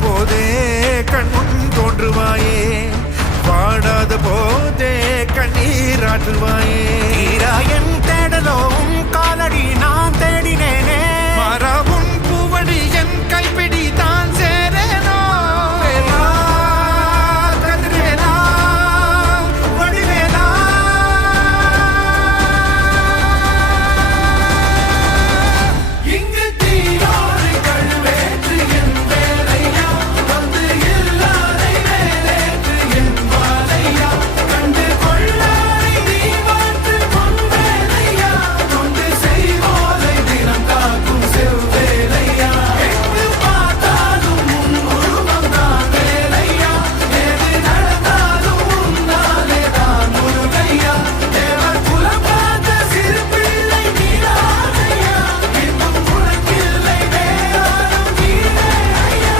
போதே கண்முன் தோன்றுவாயே, வாடாத போதே கண்ணீராற்றுவாயே. என் தேடலோ காலடி நான் தேடினேனே,